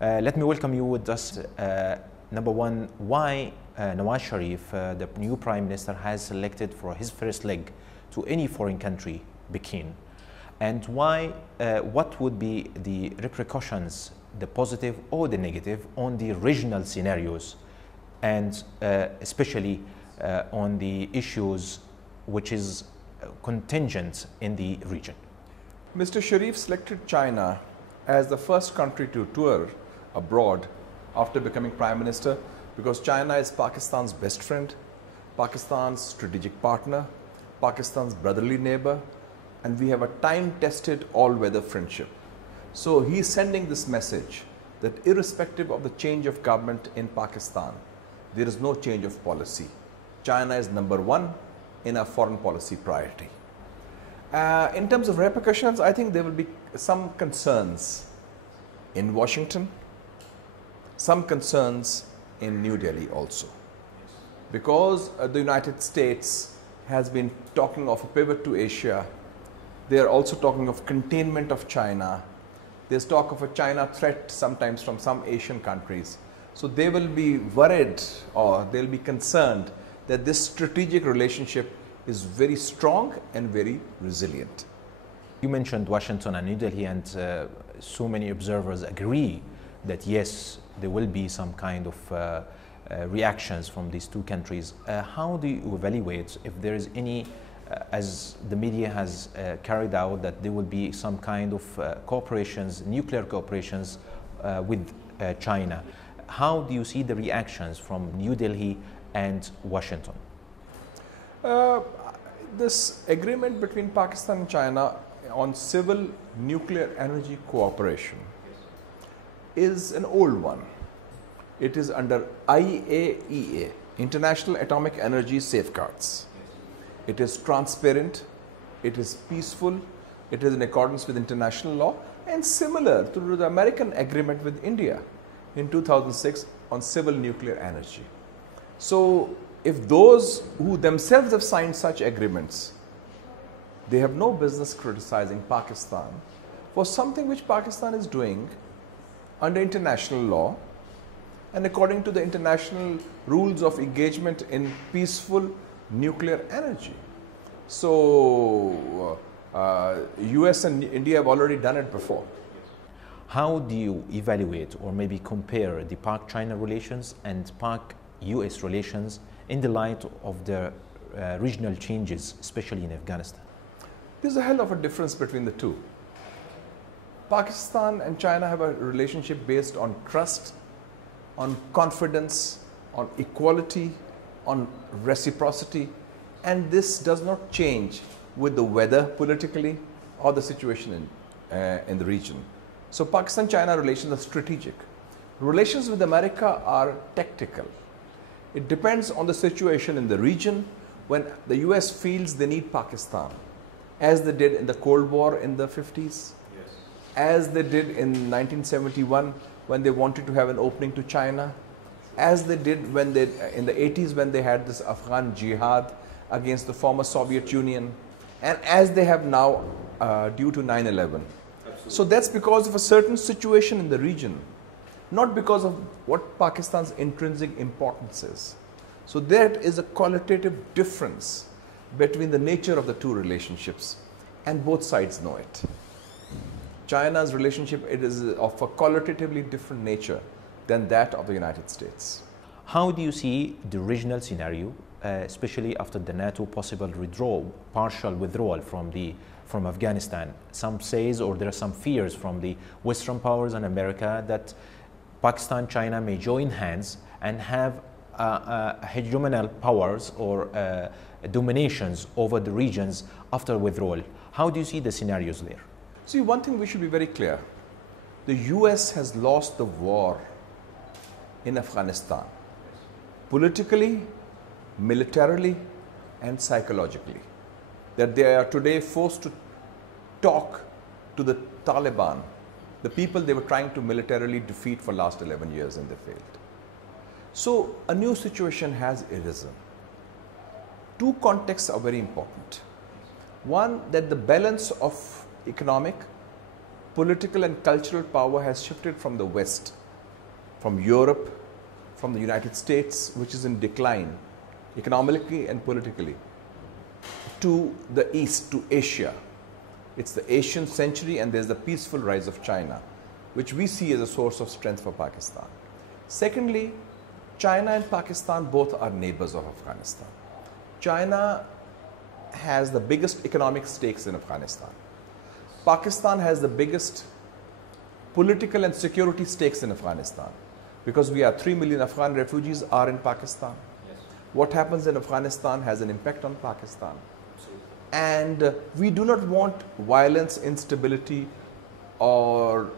Let me welcome you with us. Number one, why Nawaz Sharif, the new Prime Minister, has selected for his first leg to any foreign country, Peking, and why, what would be the repercussions, the positive or the negative, on the regional scenarios, and especially on the issues which is contingent in the region. Mr. Sharif selected China as the first country to tour abroad after becoming Prime Minister because China is Pakistan's best friend, Pakistan's strategic partner, Pakistan's brotherly neighbor, and we have a time-tested all-weather friendship. So he's sending this message that irrespective of the change of government in Pakistan, there is no change of policy. China is number one in our foreign policy priority. In terms of repercussions, I think there will be some concerns in Washington, some concerns in New Delhi also. Because the United States has been talking of a pivot to Asia, they are also talking of containment of China. There's talk of a China threat sometimes from some Asian countries. So they will be worried or they'll be concerned that this strategic relationship is very strong and very resilient. You mentioned Washington and New Delhi, and so many observers agree that yes, there will be some kind of reactions from these two countries. How do you evaluate if there is any, as the media has carried out, that there will be some kind of cooperations, nuclear cooperations with China? How do you see the reactions from New Delhi and Washington? This agreement between Pakistan and China on civil nuclear energy cooperation is an old one. It is under IAEA, International Atomic Energy Safeguards. It is transparent, it is peaceful, it is in accordance with international law, and similar to the American agreement with India in 2006 on civil nuclear energy. So if those who themselves have signed such agreements, they have no business criticizing Pakistan for something which Pakistan is doing under international law and according to the international rules of engagement in peaceful nuclear energy. So US and India have already done it before. How do you evaluate or maybe compare the Pak-China relations and Pak-US relations in the light of the regional changes, especially in Afghanistan? There's a hell of a difference between the two. Pakistan and China have a relationship based on trust, on confidence, on equality, on reciprocity, and this does not change with the weather politically or the situation in the region. So Pakistan-China relations are strategic. Relations with America are tactical. It depends on the situation in the region when the US feels they need Pakistan, as they did in the Cold War in the 50s, as they did in 1971 when they wanted to have an opening to China, as they did when they, in the 80s when they had this Afghan jihad against the former Soviet Union, and as they have now due to 9/11. So that's because of a certain situation in the region, not because of what Pakistan's intrinsic importance is. So that is a qualitative difference between the nature of the two relationships, and both sides know it. China's relationship, it is of a qualitatively different nature than that of the United States. How do you see the regional scenario, especially after the NATO possible withdrawal, partial withdrawal from Afghanistan? Some says, or there are some fears from the Western powers and America, that Pakistan, China may join hands and have hegemonial powers or dominations over the regions after withdrawal. How do you see the scenarios there? See, one thing we should be very clear. The US has lost the war in Afghanistan, politically, militarily, and psychologically. That they are today forced to talk to the Taliban, the people they were trying to militarily defeat for last 11 years, and they failed. So a new situation has arisen. Two contexts are very important. One, that the balance of economic, political and cultural power has shifted from the West from Europe, from the United States, which is in decline economically and politically, to the east, to Asia. It's the Asian century, and there's the peaceful rise of China, which we see as a source of strength for Pakistan. Secondly, China and Pakistan both are neighbors of Afghanistan. China has the biggest economic stakes in Afghanistan. Pakistan has the biggest political and security stakes in Afghanistan, because we are 3 million Afghan refugees are in Pakistan. Yes. What happens in Afghanistan has an impact on Pakistan. And we do not want violence, instability, or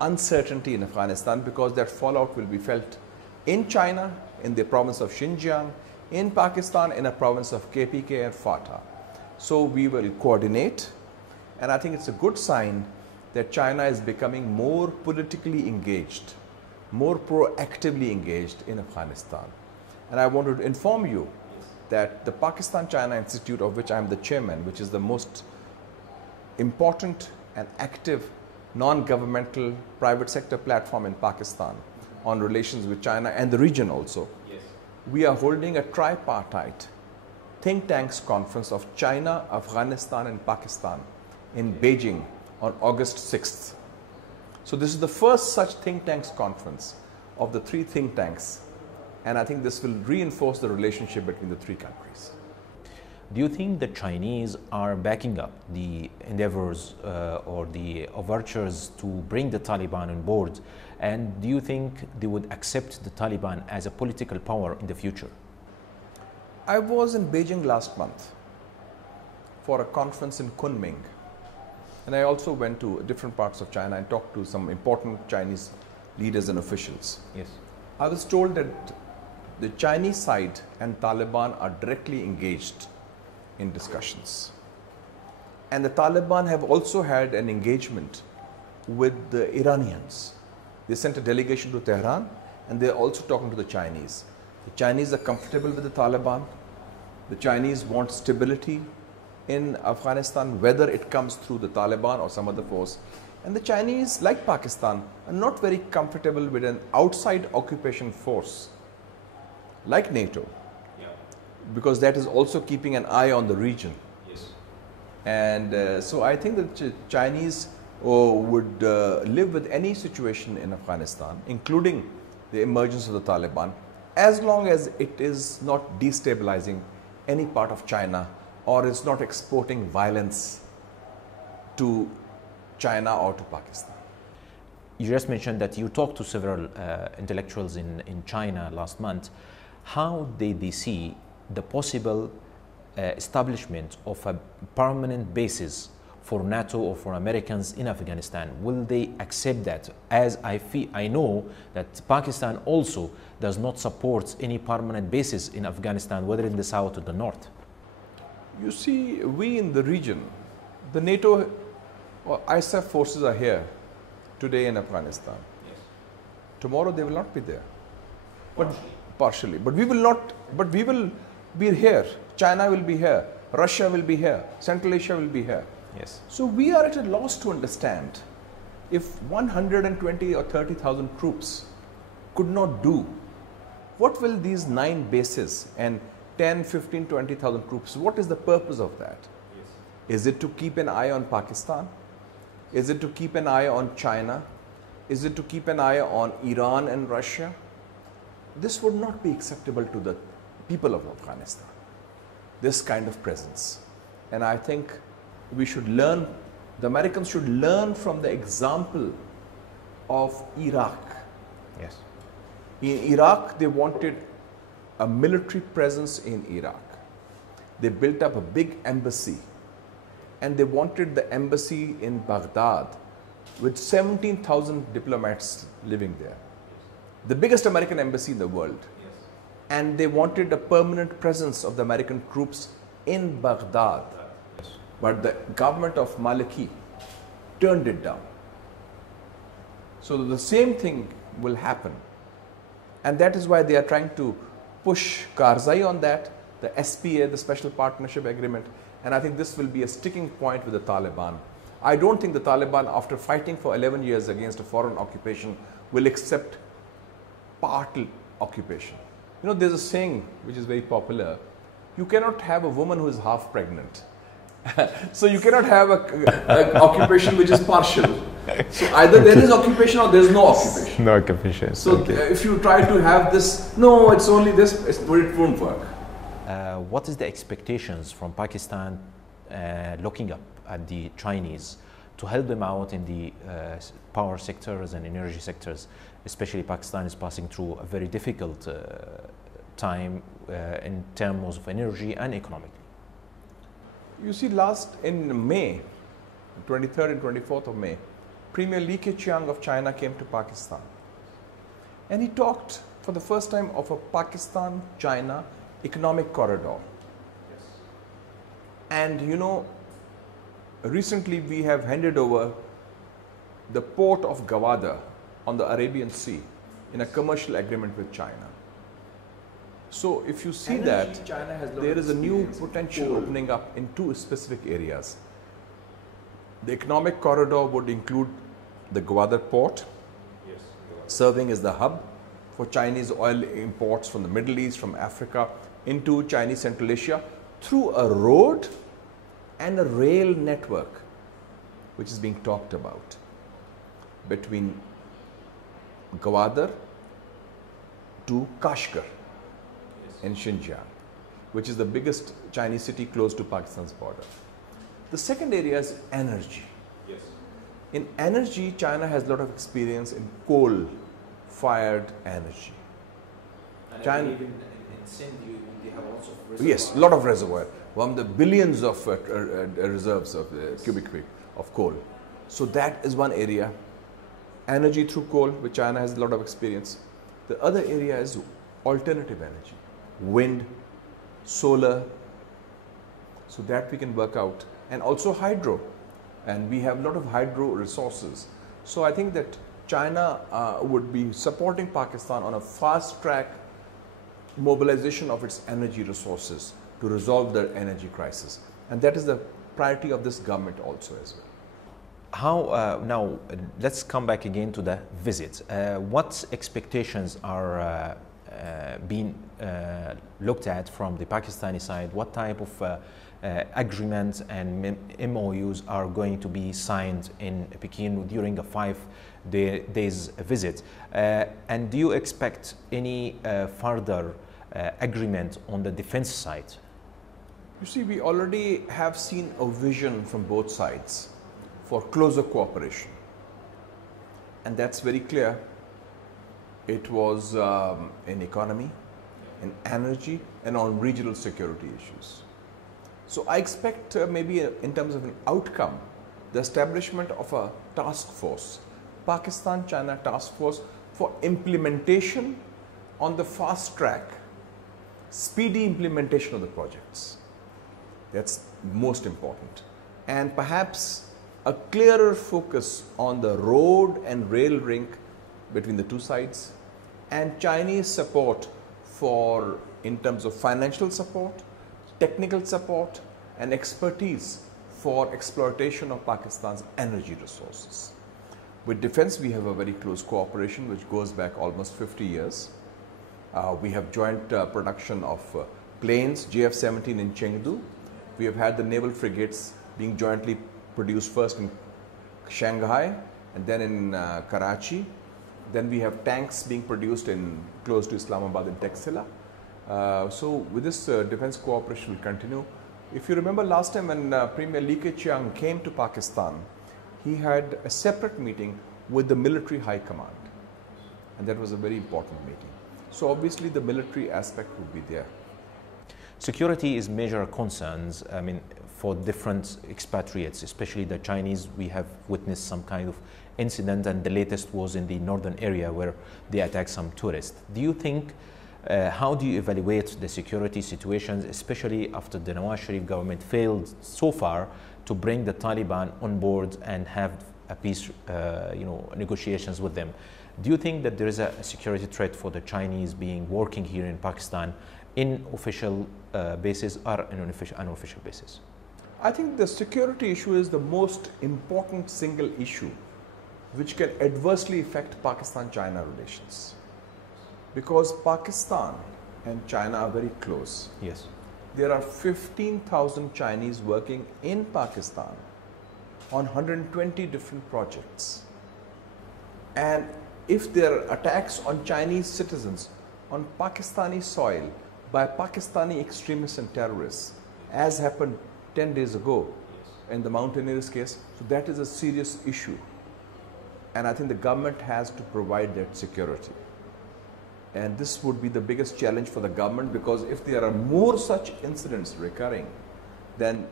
uncertainty in Afghanistan, because that fallout will be felt in China, in the province of Xinjiang, in Pakistan, in a province of KPK and FATA. So we will coordinate, and I think it's a good sign that China is becoming more politically engaged, more proactively engaged in Afghanistan. And I want to inform you that the Pakistan-China Institute, of which I am the chairman, which is the most important and active non-governmental private sector platform in Pakistan on relations with China and the region also. Yes. We are holding a tripartite think tanks conference of China, Afghanistan and Pakistan in Beijing on August 6th. So this is the first such think tanks conference of the 3 think tanks, and I think this will reinforce the relationship between the 3 countries. Do you think the Chinese are backing up the endeavors or the overtures to bring the Taliban on board? And do you think they would accept the Taliban as a political power in the future? I was in Beijing last month for a conference in Kunming. And I also went to different parts of China and talked to some important Chinese leaders and officials. Yes. I was told that the Chinese side and Taliban are directly engaged in discussions. And the Taliban have also had an engagement with the Iranians. They sent a delegation to Tehran, and they're also talking to the Chinese. The Chinese are comfortable with the Taliban. The Chinese want stability in Afghanistan, whether it comes through the Taliban or some other force. And the Chinese, like Pakistan, are not very comfortable with an outside occupation force like NATO, because that is also keeping an eye on the region. Yes. And so I think that Chinese would live with any situation in Afghanistan, including the emergence of the Taliban, as long as it is not destabilizing any part of China or is not exporting violence to China or to Pakistan. You just mentioned that you talked to several intellectuals in China last month. How did they see the possible establishment of a permanent basis for NATO or for Americans in Afghanistan? Will they accept that? As I know that Pakistan also does not support any permanent bases in Afghanistan, whether in the south or the north. You see, we in the region, the NATO or ISAF forces are here today in Afghanistan. Yes. Tomorrow they will not be there. But partially. But we will not, but we will be here. China will be here. Russia will be here. Central Asia will be here. Yes. So we are at a loss to understand if 120 or 30,000 troops could not do, what will these 9 bases and 10, 15, 20,000 troops, what is the purpose of that? Yes. Is it to keep an eye on Pakistan? Is it to keep an eye on China? Is it to keep an eye on Iran and Russia? This would not be acceptable to the people of Afghanistan, this kind of presence. And I think we should learn, the Americans should learn from the example of Iraq. Yes. In Iraq, they wanted a military presence in Iraq. They built up a big embassy, and they wanted the embassy in Baghdad with 17,000 diplomats living there. The biggest American embassy in the world. Yes. And they wanted a permanent presence of the American troops in Baghdad. Yes. But the government of Maliki turned it down. So the same thing will happen. And that is why they are trying to push Karzai on that, the SPA, the Special Partnership Agreement. And I think this will be a sticking point with the Taliban. I don't think the Taliban, after fighting for 11 years against a foreign occupation, will accept partial occupation. You know, there's a saying which is very popular: you cannot have a woman who is half pregnant. So you cannot have a occupation which is partial. So either there is occupation or there is no occupation. No occupation. So if you try to have this, no, it's only this, it won't work. What is the expectations from Pakistan looking up at the Chinese to help them out in the power sectors and energy sectors? Especially Pakistan is passing through a very difficult time in terms of energy and economically. You see, in May, 23rd and 24th of May, Premier Li Keqiang of China came to Pakistan. And he talked for the first time of a Pakistan-China economic corridor. Yes. And you know, recently we have handed over the port of Gwadar on the Arabian Sea in a commercial agreement with China. So if you see that, there is a new potential opening up in two specific areas. The economic corridor would include the Gwadar port, yes, serving as the hub for Chinese oil imports from the Middle East, from Africa, into Chinese Central Asia, through a road and a rail network, which is being talked about, between Gwadar to Kashgar in Xinjiang, which is the biggest Chinese city close to Pakistan's border. The second area is energy. Yes. In energy, China has a lot of experience in coal-fired energy. And China, even in Sindh, they have also reservoirs. Yes, a lot of reservoir. One of the billions of reserves of cubic feet of coal. So that is one area. Energy through coal, which China has a lot of experience. The other area is alternative energy. Wind, solar, so that we can work out, and also hydro, and we have a lot of hydro resources. So I think that China would be supporting Pakistan on a fast track mobilization of its energy resources to resolve their energy crisis, and that is the priority of this government also as well. How now? Let's come back again to the visit. What expectations are being looked at from the Pakistani side? What type of agreements and MOUs are going to be signed in Pekin during a 5 days visit? And do you expect any further agreement on the defense side? You see, we already have seen a vision from both sides for closer cooperation, and that's very clear. It was in economy, in energy, and on regional security issues. So I expect maybe in terms of an outcome, the establishment of a task force, Pakistan-China task force, for implementation on the fast track, speedy implementation of the projects. That's most important. And perhaps a clearer focus on the road and rail link between the two sides, and Chinese support for, in terms of financial support, technical support, and expertise for exploitation of Pakistan's energy resources. With defense, we have a very close cooperation which goes back almost 50 years. We have joint production of planes, JF-17 in Chengdu. We have had the naval frigates being jointly produced first in Shanghai and then in Karachi. Then we have tanks being produced in close to Islamabad in Texila. So with this defense cooperation will continue. If you remember last time when Premier Li Keqiang came to Pakistan, he had a separate meeting with the military high command, and that was a very important meeting. So obviously the military aspect would be there. Security is major concerns, I mean, for different expatriates, especially the Chinese. We have witnessed some kind of incident, and the latest was in the northern area where they attacked some tourists. Do you think, how do you evaluate the security situations, especially after the Nawaz Sharif government failed so far to bring the Taliban on board and have a peace negotiations with them? Do you think that there is a security threat for the Chinese being working here in Pakistan in official basis or in unofficial basis? I think the security issue is the most important single issue which can adversely affect Pakistan-China relations. because Pakistan and China are very close. Yes. There are 15,000 Chinese working in Pakistan on 120 different projects. And if there are attacks on Chinese citizens on Pakistani soil by Pakistani extremists and terrorists, as happened 10 days ago in the mountaineers case, so that is a serious issue. And I think the government has to provide that security. And this would be the biggest challenge for the government, because if there are more such incidents recurring, then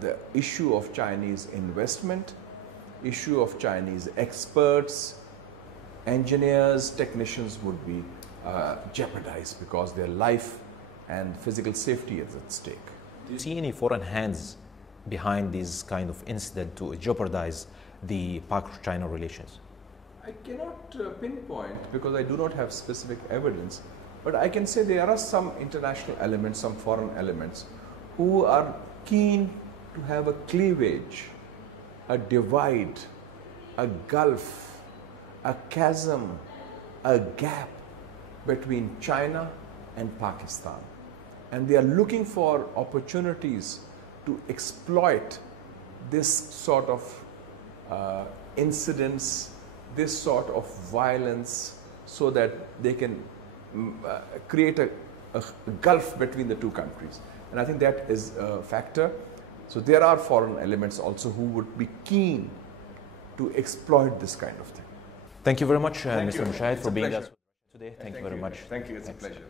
the issue of Chinese investment, issue of Chinese experts, engineers, technicians would be jeopardized, because their life and physical safety is at stake. Do you see any foreign hands behind this kind of incident to jeopardize the Pak-China relations? I cannot pinpoint, because I do not have specific evidence, but I can say there are some international elements, some foreign elements, who are keen to have a cleavage, a divide, a gulf, a chasm, a gap between China and Pakistan. And they are looking for opportunities to exploit this sort of incidents, this sort of violence, so that they can create a gulf between the two countries. And I think that is a factor. So there are foreign elements also who would be keen to exploit this kind of thing. Thank you very much, Mr. Mushahid, for being with us today. Thank you very much. Thank you. It's a pleasure.